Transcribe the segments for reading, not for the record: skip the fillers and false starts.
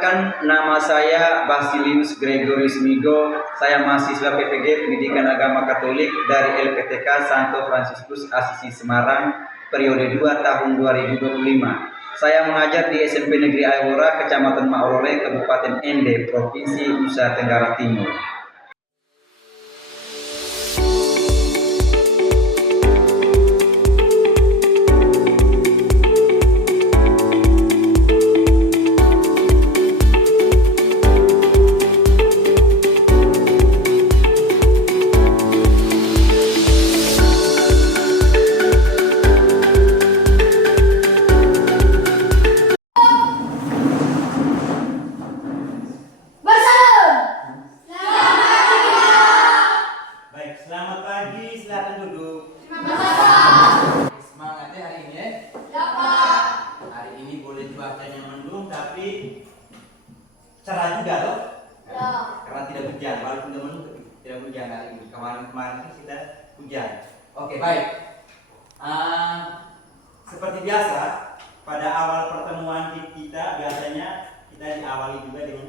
Nama saya Basilius Gregorius Migo. Saya mahasiswa PPG Pendidikan Agama Katolik dari LPTK Santo Fransiskus Asisi Semarang, periode 2 tahun 2025. Saya mengajar di SMP Negeri Ayora, Kecamatan Maolole, Kabupaten Ende, Provinsi Nusa Tenggara Timur. Selamat pagi, silakan duduk. Semangat ya hari ini ya? Ya Pak. Hari ini boleh cuacanya mendung tapi cerah juga loh. Ya. Karena tidak hujan, walaupun tidak mendung tidak hujan hari ini. Kemarin kita hujan. Oke, baik. Seperti biasa pada awal pertemuan kita biasanya kita diawali juga dengan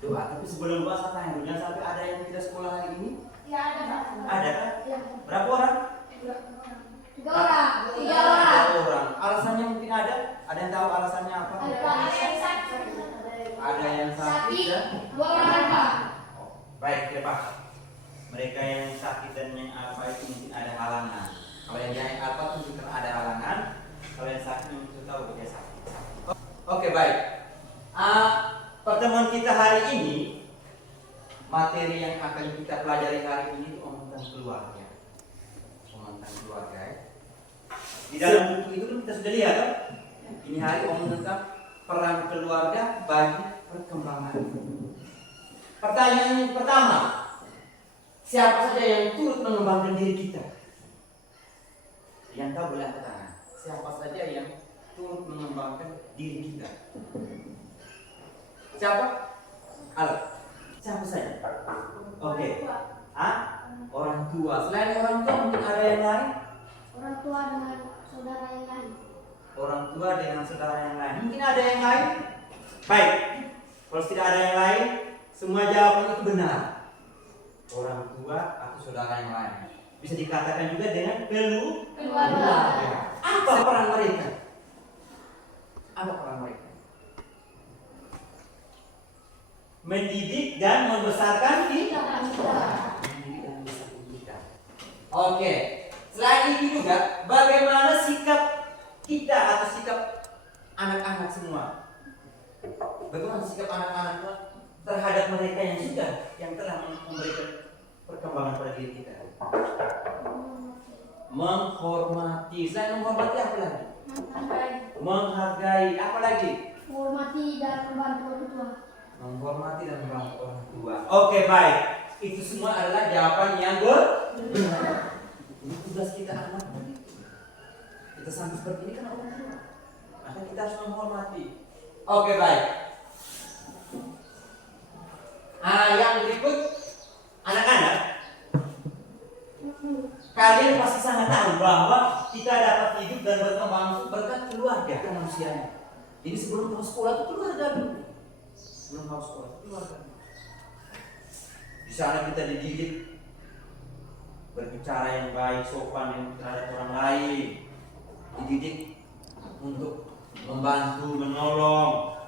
doa. Tapi sebelum doa saya tanya dulu, jangan sampai ada yang tidak sekolah hari ini. Ya ada Pak. Ada kan? Ya. Berapa orang? 3 orang. 3 orang. 3 orang. Alasannya mungkin ada? Ada yang tahu alasannya apa? Ada yang sakit. Ada yang sakit ya? 2 orang Pak. Baik ya Pak. Mereka yang sakit dan yang apa itu mungkin ada halangan. Kalau yang apa itu mungkin ada halangan. Kalau yang sakit mungkin tahu dia sakit. Oke, baik. Pertemuan kita hari ini, materi yang akan kita pelajari hari ini itu tentang keluarga. Tentang keluarga ya. Di dalam buku itu kan kita sudah lihat kan? Ini hari tentang peran keluarga bagi perkembangan. Pertanyaan yang pertama, siapa saja yang turut mengembangkan diri kita? Yang tahu boleh angkat tangan. Siapa saja yang turut mengembangkan diri kita? Siapa? Halo. Siapa saja? Oke. Orang tua. Selain orang tua mungkin ada yang lain? Orang tua dengan saudara yang lain. Orang tua dengan saudara yang lain. Mungkin ada yang lain? Baik. Kalau tidak ada yang lain, semua jawaban itu benar. Orang tua atau saudara yang lain. Bisa dikatakan juga dengan keluarga. Apa peran mereka? Apa peran mereka? Mendidik dan membesarkan kita. Mendidik dan membesarkan kita. Oke. Selain itu juga, bagaimana sikap kita atau sikap anak-anak semua? Bagaimana sikap anak-anak terhadap mereka yang telah memberikan perkembangan pada diri kita? Menghormati. Selain menghormati apa lagi? Menghargai. Apa lagi? Menghormati dan membantu orang tua. Menghormati dan membantu orang tua. Oke, baik. Itu semua adalah jawaban yang benar. Ini tugas kita anak. Kita sampai seperti ini kan orang tua. Maka kita harus menghormati. Oke, baik. Yang berikut, anak-anak. Kalian pasti sangat tahu bahwa kita dapat hidup dan berkembang berkat keluarga manusianya. Jadi sebelum masuk sekolah itu keluarga dulu. Sebelum masuk sekolah itu keluarga. Di sana kita dididik berbicara yang baik, sopan yang terhadap orang lain. Dididik untuk membantu, menolong,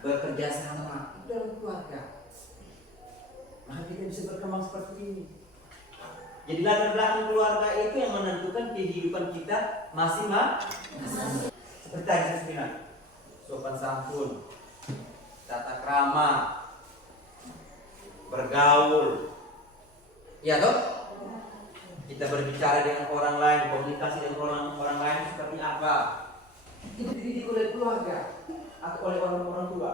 bekerja sama dalam keluarga. Maka kita bisa berkembang seperti ini. Jadi latar belakang keluarga itu yang menentukan kehidupan kita masing-masing. Seperti tadi saya bilang, sopan santun, tata krama, bergaul. Ya toh? Kita berbicara dengan orang lain, komunikasi dengan orang lain seperti apa? Itu dididik oleh keluarga atau oleh orang tua.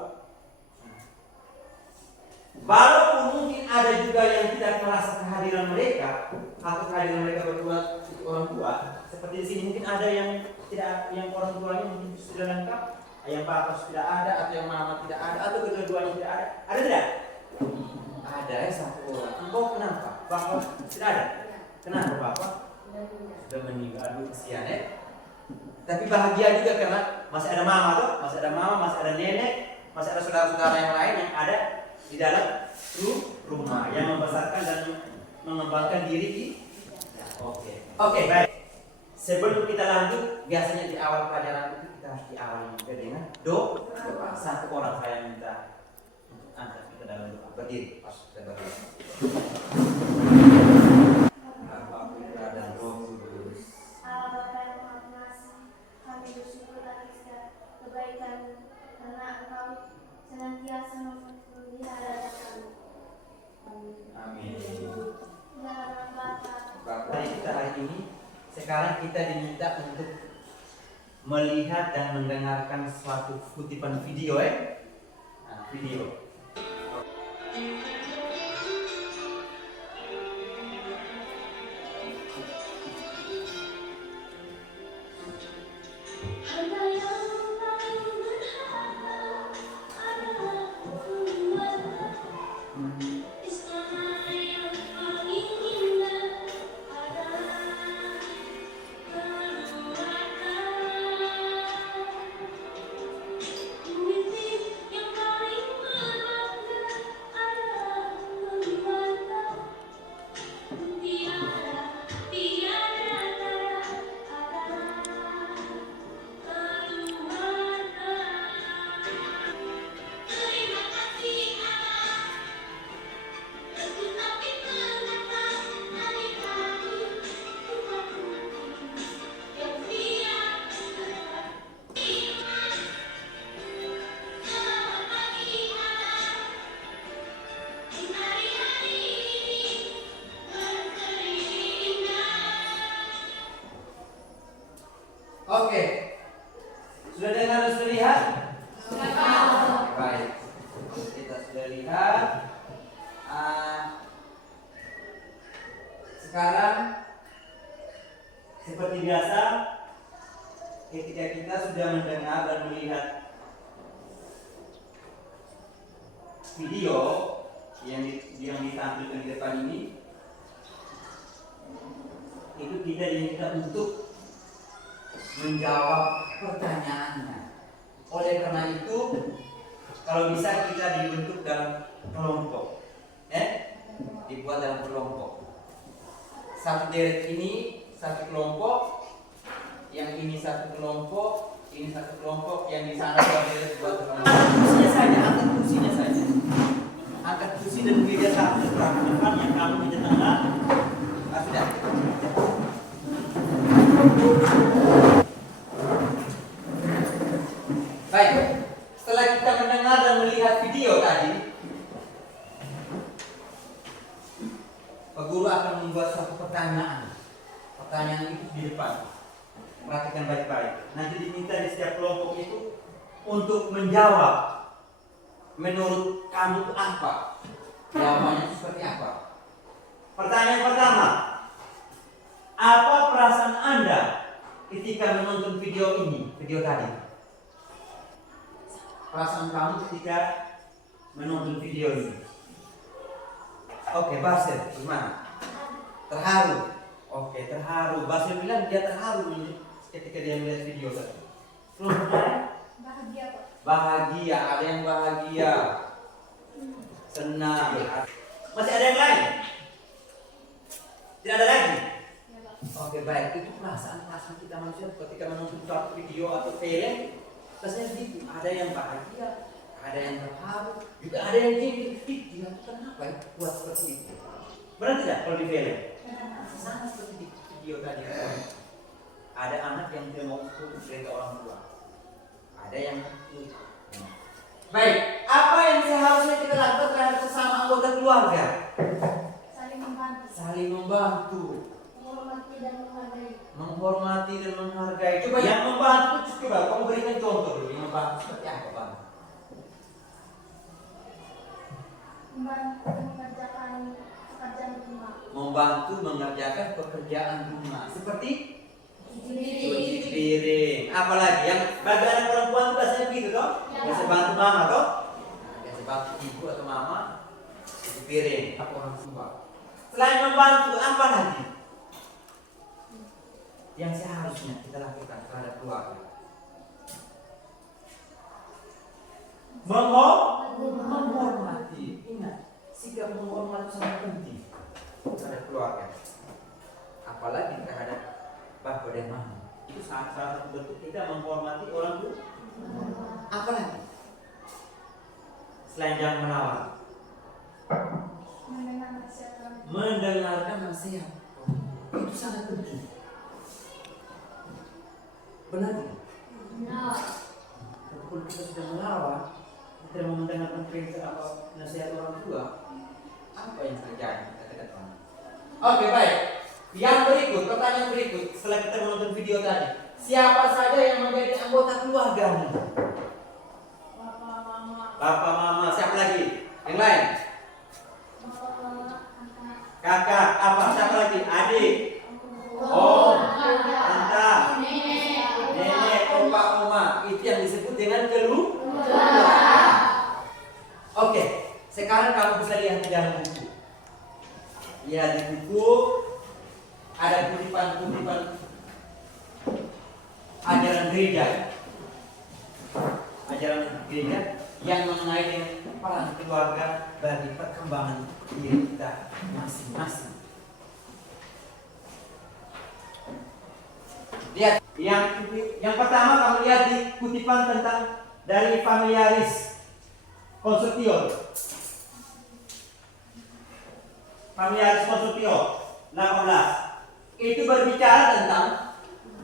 Walaupun mungkin ada juga yang tidak merasa kehadiran mereka atau kehadiran mereka berdua itu orang tua, seperti di sini mungkin ada yang tidak, yang orang tuanya mungkin sudah lengkap, yang papa sudah ada atau yang mama tidak ada atau kedua-duanya tidak ada. Ada tidak? Ada ya satu orang. Engkau kenapa? Bapak tidak ada. Kenapa bapak? Sudah meninggal. Aduh kesian ya. Tapi bahagia juga karena masih ada mama tuh, masih ada mama, masih ada nenek, masih ada saudara-saudara yang lain yang ada di dalam rumah yang membesarkan dan mengembangkan diri di. Oke, baik. Sebelum kita lanjut, biasanya di awal pelajaran itu kita harus diawali juga dengan doa. Satu orang saya minta untuk angkat kita dalam doa. Berdiri, pas kita berdiri. Bapa, Putra dan Roh Kudus. Allah Bapa yang Maha Pengasih, kami bersyukur atas kebaikan karena Engkau senantiasa memelihara kami. Amin. Dalam Bapa. Bapa kita hari ini, sekarang kita diminta untuk melihat dan mendengarkan suatu kutipan video video. Ada yang paling berharga adalah keluarga. Istana yang paling indah adalah keluarga. Pemimpin yang paling berbangga adalah keluarga. Tiada tara adalah keluarga. Terima kasih Allah, tetapi menatap dari kami umat yang siap selamat pagi Allah, di hari-hari ini berkeringat. Oke, sudah dengar dan sudah lihat? Baik, kita sudah lihat. Sekarang seperti biasa, ketika kita sudah mendengar dan melihat video yang ditampilkan di depan ini, itu kita diminta untuk menjawab pertanyaannya. Oleh karena itu, kalau bisa kita dibentuk dalam kelompok, dibuat dalam kelompok. Satu deret ini satu kelompok, yang ini satu kelompok, ini satu kelompok, yang di sana dua deret buat kelompok. Angkat kursinya saja. Angkat kursi dan meja satu sebelah depan, yang kamu meja tengah. Sudah. Baik, setelah kita mendengar dan melihat video tadi, Pak Guru akan membuat suatu pertanyaan. Pertanyaan itu di depan. Perhatikan baik-baik. Nanti diminta di setiap kelompok itu untuk menjawab. Menurut kamu itu apa? Jawabannya itu seperti apa? Pertanyaan pertama, apa perasaan Anda ketika menonton video ini, video tadi? Perasaan kamu ketika menonton video ini? Oke, Basir, gimana? Terharu. Oke, terharu. Basir bilang dia terharu ketika dia melihat video tadi. Bahagia Pak. Bahagia, ada yang bahagia, senang. Masih ada yang lain? Tidak ada lagi? Ya Pak. Oke, baik. Itu perasaan kita manusia ketika menonton suatu video atau film. Rasanya begitu. Ada yang bahagia, ada yang terharu, juga ada yang jadi dia kenapa ya buat seperti itu? Benar tidak kalau di film? Sama seperti di video tadi. Ada anak yang tidak mau putus dari orang tua. Ada yang putus. Baik, apa yang seharusnya kita lakukan terhadap sesama anggota keluarga? Saling membantu. Saling membantu, Menghormati dan menghargai. menghormati dan menghargai. Coba yang membantu, coba kamu berikan contoh dulu. Yang membantu seperti apa, Bang? Membantu mengerjakan pekerjaan rumah. Membantu mengerjakan pekerjaan rumah seperti Cuci cuci piring. Apalagi yang bagi anak perempuan itu biasanya begitu toh? Ya. Biasa bantu mama toh? Biasa bantu ibu atau mama cuci piring. Apa orang tua? Selain membantu apa lagi? Yang seharusnya kita lakukan terhadap keluarga. menghormati. Ingat, sikap menghormati sangat penting terhadap keluarga, apalagi terhadap bapak dan mama. Itu salah satu bentuk kita menghormati orang tua. Apalagi selain jangan melawan, mendengarkan nasihat itu sangat penting. Benar tidak? Walaupun kita sudah melawan, kita mau mendengarkan perintah atau nasihat orang tua, apa yang terjadi? Kata-kata. Oke, baik. Yang berikut, pertanyaan berikut setelah kita menonton video tadi, siapa saja yang menjadi anggota keluargamu? Bapak, mama, siapa lagi? Yang lain? Kakak, apa? Siapa lagi? Adik, om, tante, nenek, opa, oma. Itu yang disebut dengan keluarga. Oke, sekarang kamu bisa lihat di dalam buku. Lihat di buku, ada kutipan-kutipan ajaran gereja. Ajaran gereja yang mengenai dengan peran keluarga bagi perkembangan diri kita masing-masing. Lihat, yang pertama kamu lihat di kutipan tentang dari Familiaris Consultio. Familiaris Consultio 18. Itu berbicara tentang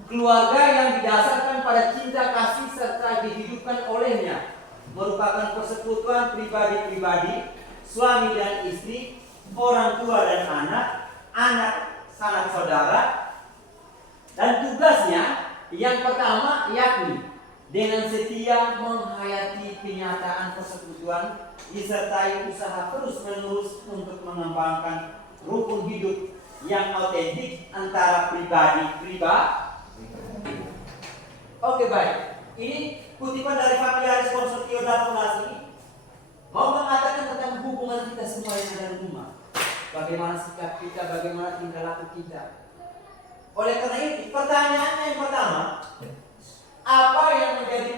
keluarga yang didasarkan pada cinta kasih serta dihidupkan olehnya, merupakan persekutuan pribadi-pribadi, suami dan istri, orang tua dan anak, anak sanak saudara, dan tugasnya yang pertama yakni dengan setia menghayati kenyataan persekutuan disertai usaha terus-menerus untuk mengembangkan rukun hidup yang autentik antara pribadi-pribadi. Oke, baik. Ini kutipan dari Familiaris Consultio 18 ini mau mengatakan tentang hubungan kita semua yang ada di rumah. Bagaimana sikap kita, bagaimana tingkah laku kita. Oleh karena itu, pertanyaannya yang pertama, apa yang menjadi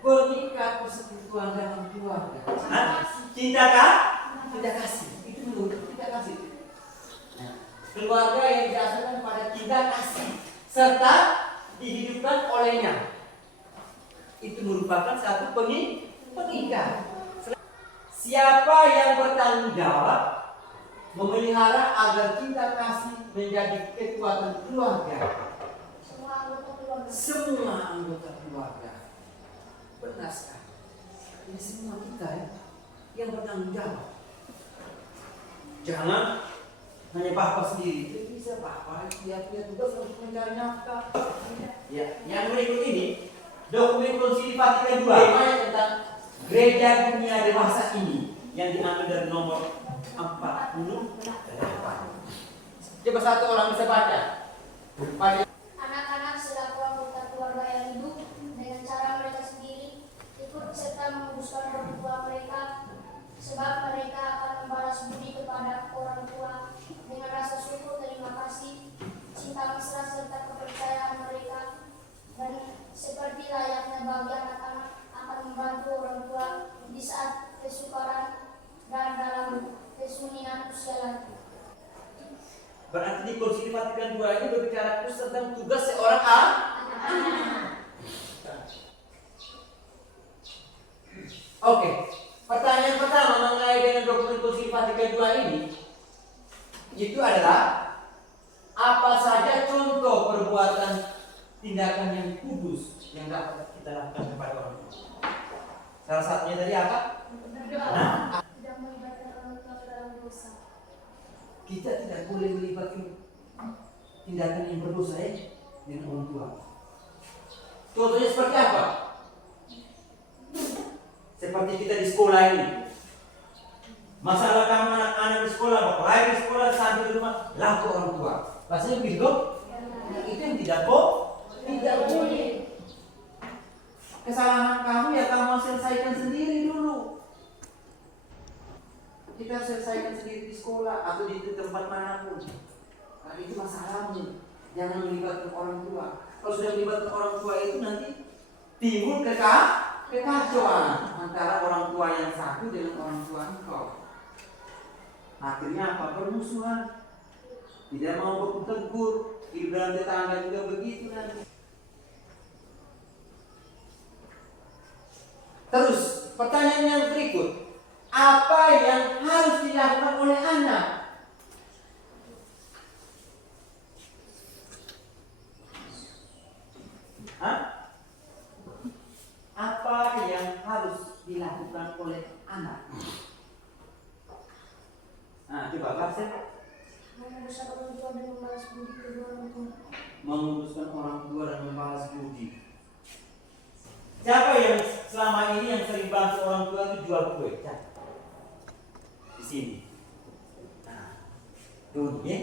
pengikat persekutuan dalam keluarga? Cinta kasih. Itu menurut cinta kasih. Nah, keluarga yang didasarkan pada cinta kasih serta dihidupkan olehnya, itu merupakan satu pengikat. Siapa yang bertanggung jawab memelihara agar cinta kasih menjadi kekuatan keluarga? Semua anggota keluarga. Benar sekali. Ini semua kita yang bertanggung jawab. Jangan hanya bapak sendiri. Tidak bisa bapak dia punya tugas untuk mencari nafkah. Ya, yang berikut ini dokumen Konsili Vatikan II tentang Gereja Dunia Dewasa ini yang diambil dari nomor 48. Coba satu orang bisa baca. Anak-anak selaku anggota keluarga yang hidup dengan cara mereka sendiri ikut serta menguruskan orang tua mereka, sebab mereka akan membalas budi kepada orang tua dengan rasa syukur, terima kasih, cinta mesra serta kepercayaan mereka, dan seperti layaknya bagi anak-anak akan membantu orang tua di saat kesukaran dan dalam kesunyian usia lanjut. Berarti di Konsili Vatikan II ini berbicara khusus tentang tugas seorang anak. Oke, pertanyaan pertama mengenai dengan dokumen Konsili Vatikan II ini itu adalah apa saja contoh perbuatan tindakan yang kudus yang dapat kita lakukan kepada orang tua. Salah satunya tadi apa? Tidak melibatkan orang tua dalam dosa. Kita tidak boleh melibatkan tindakan yang berdosa dengan orang tua. Contohnya seperti apa? Seperti kita di sekolah ini. Masalah kamu anak-anak di sekolah, bapak di sekolah sambil di rumah, laku orang tua. Pastinya begitu. Itu yang tidak boleh. Kesalahan kamu ya kamu selesaikan sendiri dulu. Kita selesaikan sendiri di sekolah atau di tempat manapun. Nah, itu masalahmu. Jangan melibatkan orang tua. Kalau sudah melibatkan orang tua itu nanti timbul kekacauan. antara orang tua yang satu dengan orang tua engkau. Akhirnya apa? Permusuhan. Tidak mau bertegur. Hidup dalam tetangga juga begitu nanti. Terus pertanyaan yang berikut, apa yang harus dilakukan oleh anak? Hah? Apa yang harus dilakukan oleh anak? Nah, coba baca. Menguruskan orang tua dan membalas budi kedua orang tua. Menguruskan orang tua dan membalas budi. Siapa yang selama ini yang sering bantu orang tua itu jual kue? Siapa? Di sini. Nah, tuh, ya.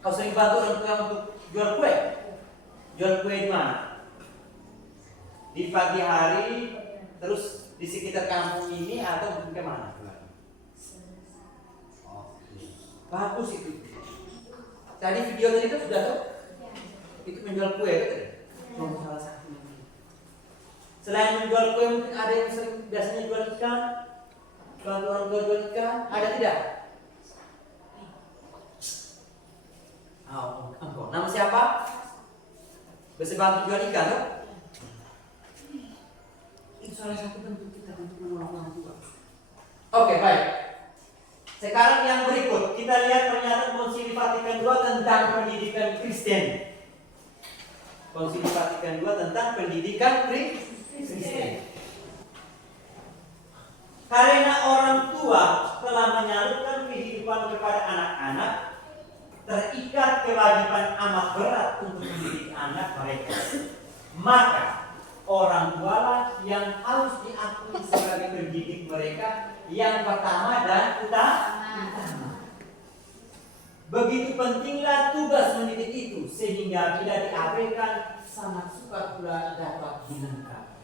Kau sering bantu orang tua untuk jual kue? Jual kue di mana? Di pagi hari, terus di sekitar kampung ini atau ke mana? Bagus itu. Tadi video tadi kan sudah tuh. Itu menjual kue kan? Cuma salah satu. Selain menjual kue mungkin ada yang sering biasanya jual ikan. Bantu orang tua jual ikan, ada tidak? Oh, engkau. Nama siapa? Bisa bantu jual ikan tuh? Itu salah satu bentuk kita untuk menolong orang tua. Oke, baik. Sekarang yang berikut, kita lihat pernyataan Konsili Vatikan II tentang pendidikan Kristen. Konsili Vatikan II tentang pendidikan Kristen. Karena orang tua telah menyalurkan kehidupan kepada anak-anak, terikat kewajiban amat berat untuk mendidik anak mereka. Maka orang tualah yang harus diakui sebagai pendidik mereka yang pertama dan utama. Begitu pentinglah tugas mendidik itu sehingga bila diabaikan sangat sukar pula dapat dilengkapi.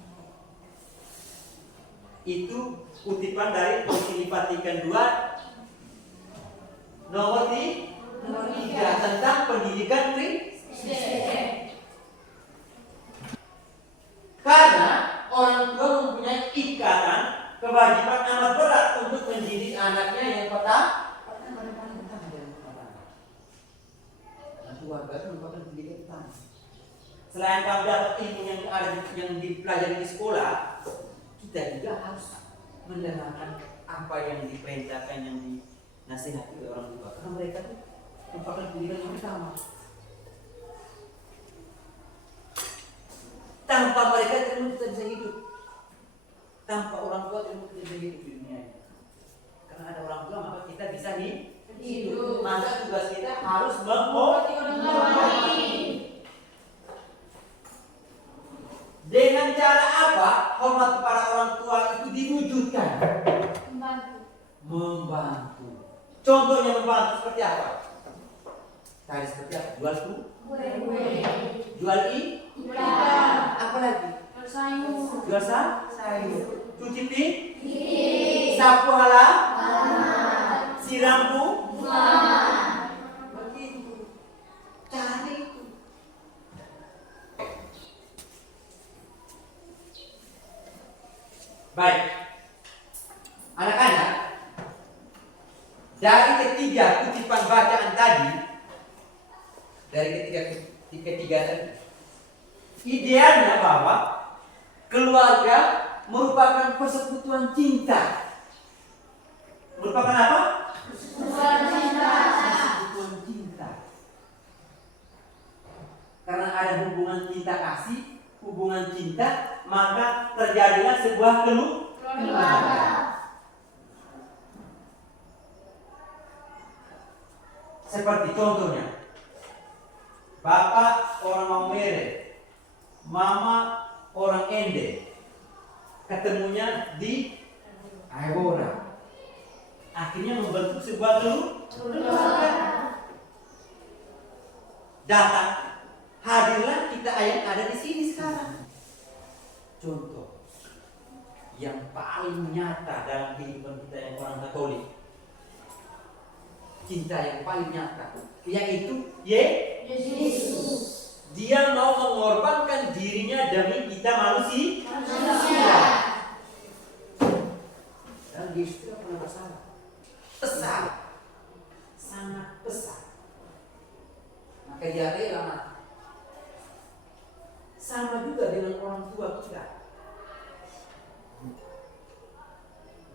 Itu kutipan dari Konsili Vatikan II nomor 3 tentang pendidikan Kristen. Karena orang tua mempunyai ikatan kewajiban amat berat untuk mendidik anaknya yang pertama. Keluarga itu merupakan pendidikan utama. Selain kamu dapat ilmu yang dipelajari di sekolah, kita juga harus mendengarkan apa yang diperintahkan, yang dinasihati oleh orang tua. Karena mereka itu merupakan pendidikan yang utama. Tanpa mereka kita bisa hidup. Tanpa orang tua kita bisa hidup di dunia ini. Karena ada orang tua maka kita bisa hidup. Maka tugas kita harus menghormati orang lain. Dengan cara apa hormat kepada orang tua itu diwujudkan? Membantu. Contohnya membantu seperti apa? Tadi seperti apa? Jual kue. Jual apa lagi? Jual sayur. Cuci piring. Sapu halaman. Siram bunga. Begitu. Cari itu. Baik. Anak-anak, dari ketiga kutipan bacaan tadi, idealnya bahwa keluarga merupakan persekutuan cinta. Merupakan apa? Persekutuan cinta. Karena ada hubungan cinta kasih, hubungan cinta, maka terjadilah sebuah keluarga. Seperti contohnya, bapak orang Maumere, mama orang Ende, ketemunya di Aibora. Akhirnya membentuk sebuah keluarga. Datang, hadirlah kita yang ada di sini sekarang. Contoh yang paling nyata dalam kehidupan kita yang orang Katolik, cinta yang paling nyata, yaitu Yesus. Dia mau mengorbankan dirinya demi kita manusia. Dan Yesus tidak pernah bersalah. Besar, sangat besar. Maka dia rela mati. Sama juga dengan orang tua kita.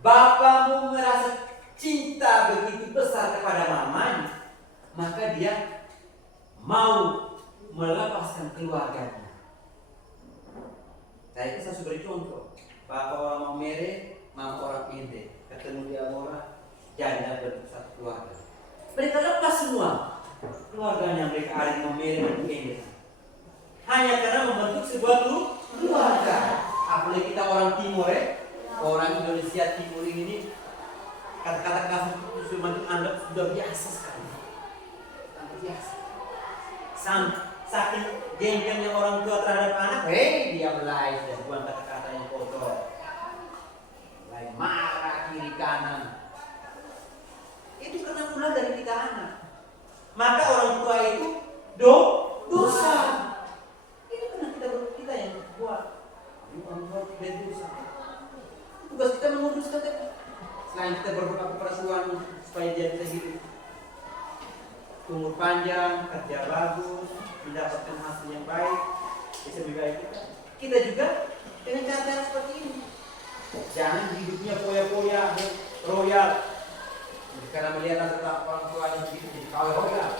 Bapamu merasa cinta begitu besar kepada mamanya, maka dia mau melepaskan keluarganya. Saya itu saya beri contoh. Bapak orang mau mere, mama orang ente, ketemu di Amora, jadilah satu keluarga. Mereka lepas semua keluarganya mereka ada di Mamere dan di Ende. Hanya karena membentuk sebuah keluarga. Apalagi kita orang Timur orang Indonesia Timur ini kata-kata kasar itu cuma dianggap sudah biasa sekali. Sangat biasa. Saking genggamnya orang tua terhadap anak, dia mulai sudah buang kata-kata yang kotor, mulai marah kiri kanan. Itu karena mulai dari kita anak. Maka orang tua itu dosa. Itu karena kita yang buat. Orang tua tidak dosa. Tugas kita mengurus kata. Selain kita berdoa kepada Tuhan supaya dia bisa hidup umur panjang, kerja bagus, mendapatkan hasil yang baik, bisa lebih baik kita juga dengan cara seperti ini. Jangan hidupnya poya-poya, royal. Karena melihat orang tua yang begitu jadi kawin royal,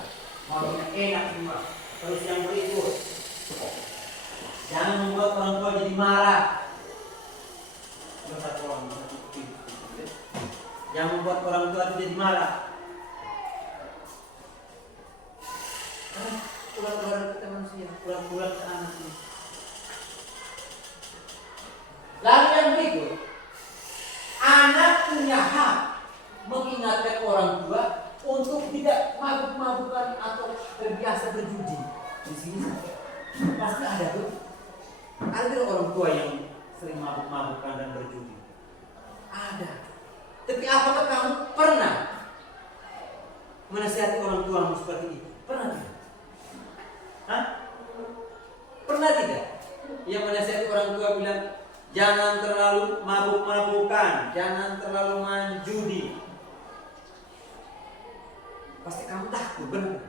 maunya enak semua, terus yang berikut. Jangan membuat orang tua jadi marah. Jangan membuat orang tua itu jadi marah. Pulang-pulang kita manusia, pulang-pulang ke anaknya. Lalu yang berikut, anak punya hak mengingatkan orang tua untuk tidak mabuk-mabukan atau terbiasa berjudi. Di sini pasti ada tuh. Ada orang tua yang sering mabuk-mabukan dan berjudi. Ada. Tapi apakah kamu pernah menasihati orang tuamu seperti itu? Pernah tidak? Hah? Pernah tidak? Yang menasihati orang tua bilang, jangan terlalu mabuk-mabukan, jangan terlalu main judi. Pasti kamu takut, benar?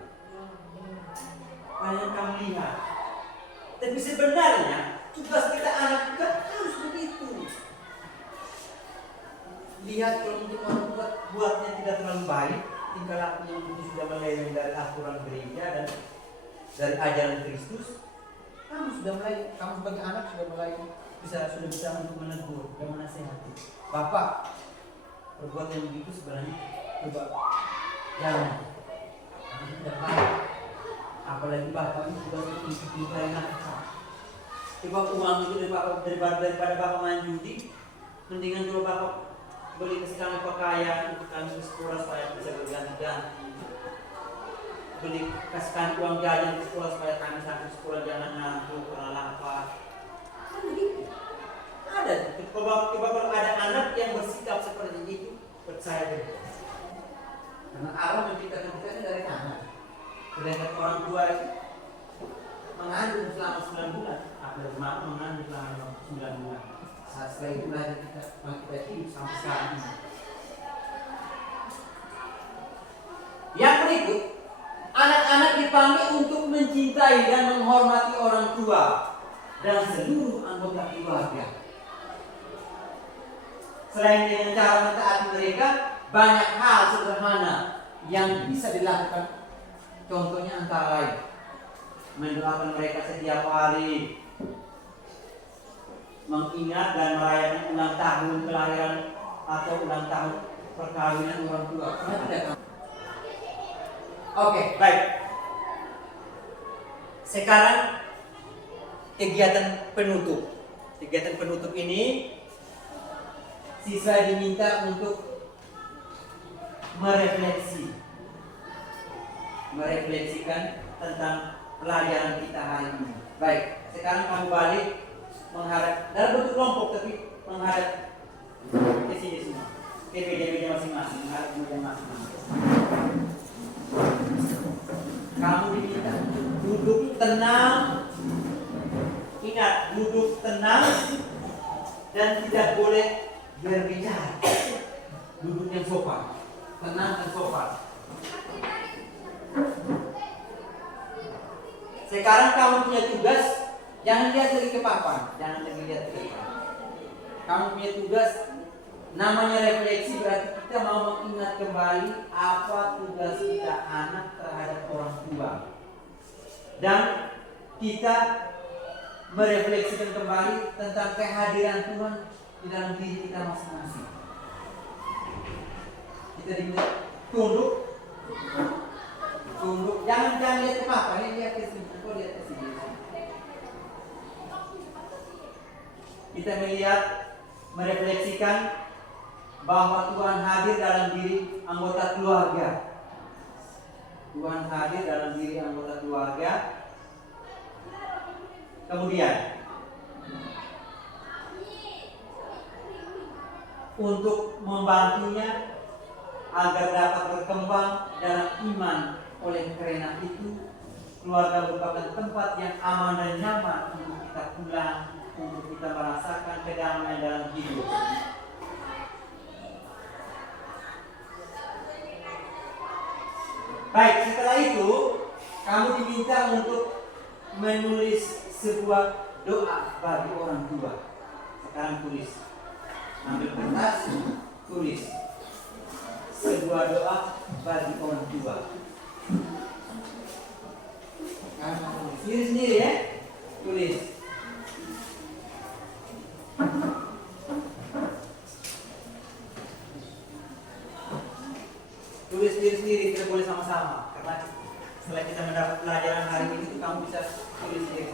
Banyak kamu lihat. Tapi sebenarnya tugas kita anak juga harus begitu. Lihat kalau untuk orang tua buatnya tidak terlalu baik, tingkah lakunya itu sudah melenceng dari aturan gereja dan dari ajaran Kristus, kamu sebagai anak sudah bisa untuk menegur dan menasihati. Bapak, perbuatan yang begitu sebenarnya coba jangan. Karena tidak baik. Apalagi bapak ini juga untuk mencari nafkah. Coba uang itu daripada bapak main judi, mendingan kalau bapak beli kami pakaian untuk kami sekolah supaya bisa berganti-ganti. Beli kasihkan uang jajan ke sekolah supaya kami sampai sekolah jangan ngantuk karena lapar. Kan begitu. Ada. Coba kalau ada anak yang bersikap seperti itu, percaya deh. Karena Allah menciptakan kita ini dari anak. Sedangkan orang tua itu mengandung selama 9 bulan. Apalagi mengandung selama 9 bulan. Setelah itu lahir kita hidup sampai sekarang ini. Yang berikut, anak-anak dipanggil untuk mencintai dan menghormati orang tua dan seluruh anggota keluarga. Selain dengan cara mentaati mereka, banyak hal sederhana yang bisa dilakukan. Contohnya antara lain, mendoakan mereka setiap hari, mengingat dan merayakan ulang tahun kelahiran atau ulang tahun perkawinan orang tua. Oke, baik. Sekarang kegiatan penutup. Kegiatan penutup ini siswa diminta untuk merefleksikan tentang pelajaran kita hari ini. Baik, sekarang kamu balik menghadap dalam bentuk kelompok tapi menghadap ke sini semua. Ke meja-meja masing-masing, menghadap meja masing-masing. Kamu diminta duduk tenang tenang dan tidak boleh berbicara. Duduk yang sopan, tenang dan sopan. Sekarang kamu punya tugas, jangan lihat dari ke papan, jangan lagi lihat ke depan. Kamu punya tugas, namanya refleksi, berarti kita mau mengingat kembali apa tugas kita anak terhadap orang tua. Dan kita merefleksikan kembali tentang kehadiran Tuhan di dalam diri kita masing-masing. Kita diminta tunduk, jangan lihat ke papan, lihat ke sini, lihat ke sini. Kita melihat, merefleksikan bahwa Tuhan hadir dalam diri anggota keluarga. Tuhan hadir dalam diri anggota keluarga. Kemudian untuk membantunya agar dapat berkembang dalam iman. Oleh karena itu, keluarga merupakan tempat yang aman dan nyaman untuk kita pulang, untuk kita merasakan kedamaian dalam hidup. Baik, setelah itu kamu diminta untuk menulis sebuah doa bagi orang tua. Sekarang tulis, ambil kertas, tulis sebuah doa bagi orang tua. Kamu tulis sendiri ya, tulis. Tulis sendiri, tidak boleh sama-sama. Karena setelah kita mendapat pelajaran hari ini, kamu bisa tulis sendiri.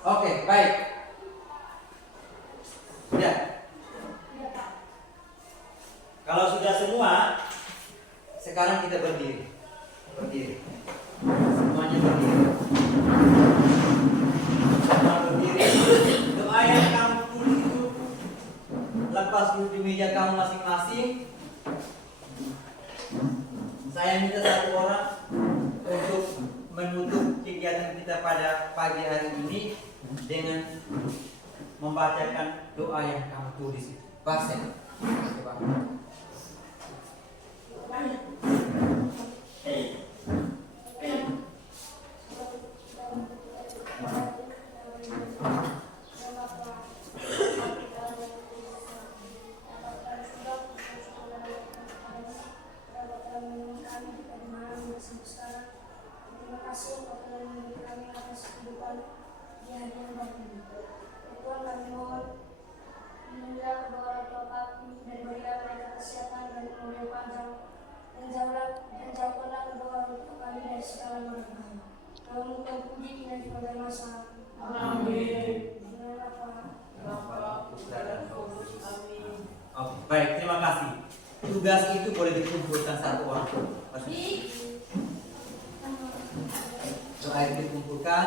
Oke, baik. Sudah. Kalau sudah semua, sekarang kita berdiri. Semuanya berdiri. Semua berdiri. Doa yang kamu tulis itu lepas dulu di meja kamu masing-masing. Saya minta satu orang untuk menutup kegiatan kita pada pagi hari ini dengan membacakan doa yang kamu tulis. Baca. Coba. Baik, terima kasih. Tugas itu boleh dikumpulkan satu orang. Doa yang dikumpulkan